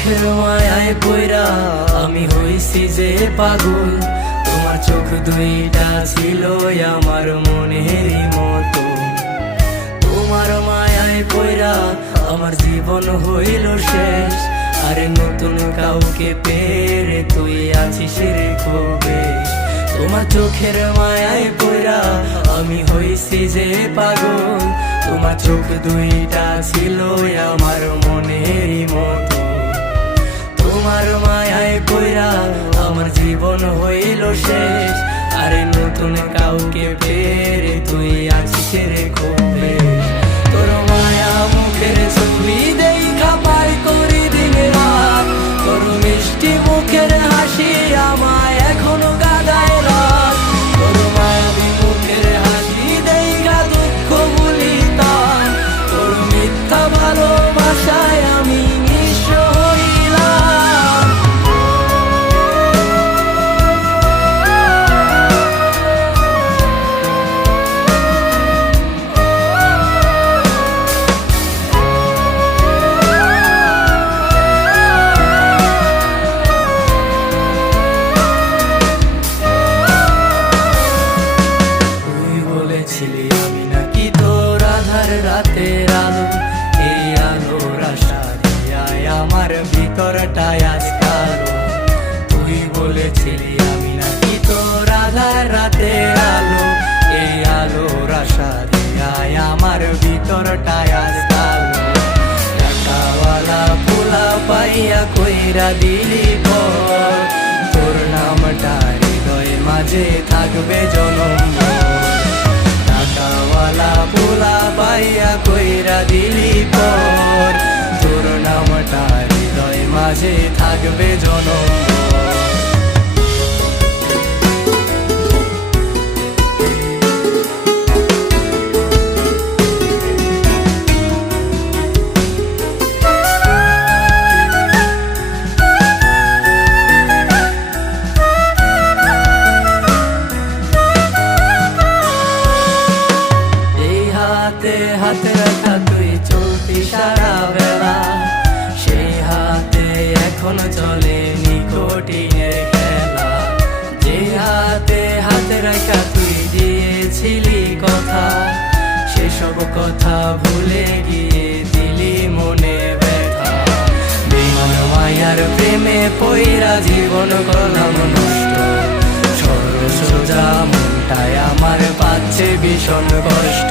চোখের মায়ায় পয়রা আমি হইছি যে পাগল। তোমার চোখ দুইটা ছিল আমার মনের মতো। তোমার মায়ায় পয়রা আমার জীবন হইল শেষ। আরে নতুন কাউকে পেরে তুই আছিস রে কবে তোমার চোখের মায়ায় পয়রা আমি হইছি যে পাগল। তোমার চোখ দুইটা ছিল আমার মনে শেষ। আরে নতুন কাউকে পেরে তুই আছিস রে রাতের আলো, এই আলোর আমার ভিতরটায় আজ কালো তুই বলেছিলি আমি নাকি তোর আধার রাতের আলো, এই আলোর আশা দিয়ায় আমার ভিতরটায় আজ কালো টাকাওয়ালা পোলা পাইয়া কইরা দিলি তোর নামটা হৃদয় মাঝে থাকবে জনম। পাইয়া কইরা দিলি পর। তোর নামটা হৃদয় মাঝে থাকবে জনম। এখন চলে নিকটিনের খেলা। যে হাতে হাতে রাখা তুই দিয়েছিলি কথা, সেসব কথা ভুলে গিয়ে দিলি মনে ব্যথা। বিমান মায়ার প্রেমে পইরা জীবন করলাম নষ্ট। সরল সোজা মনটায় আমার পাচ্ছে ভীষণ কষ্ট।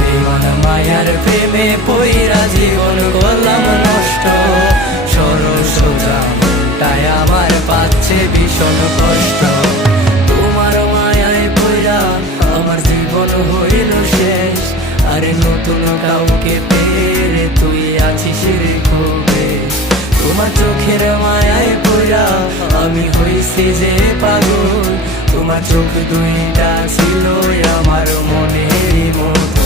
বিমান মায়ার প্রেমে পইরা জীবন ভীষণ কষ্ট। তোমার মায়ায় পইরা আমার জীবন হইল শেষ। আরে নতুন কাউকে পেরে তুই আছিস রে খুবে তোমার চোখের মায়ায় পড়া আমি হইছি যে পাগল। তোমার চোখ দুইটা ছিল আমার মনের মতো।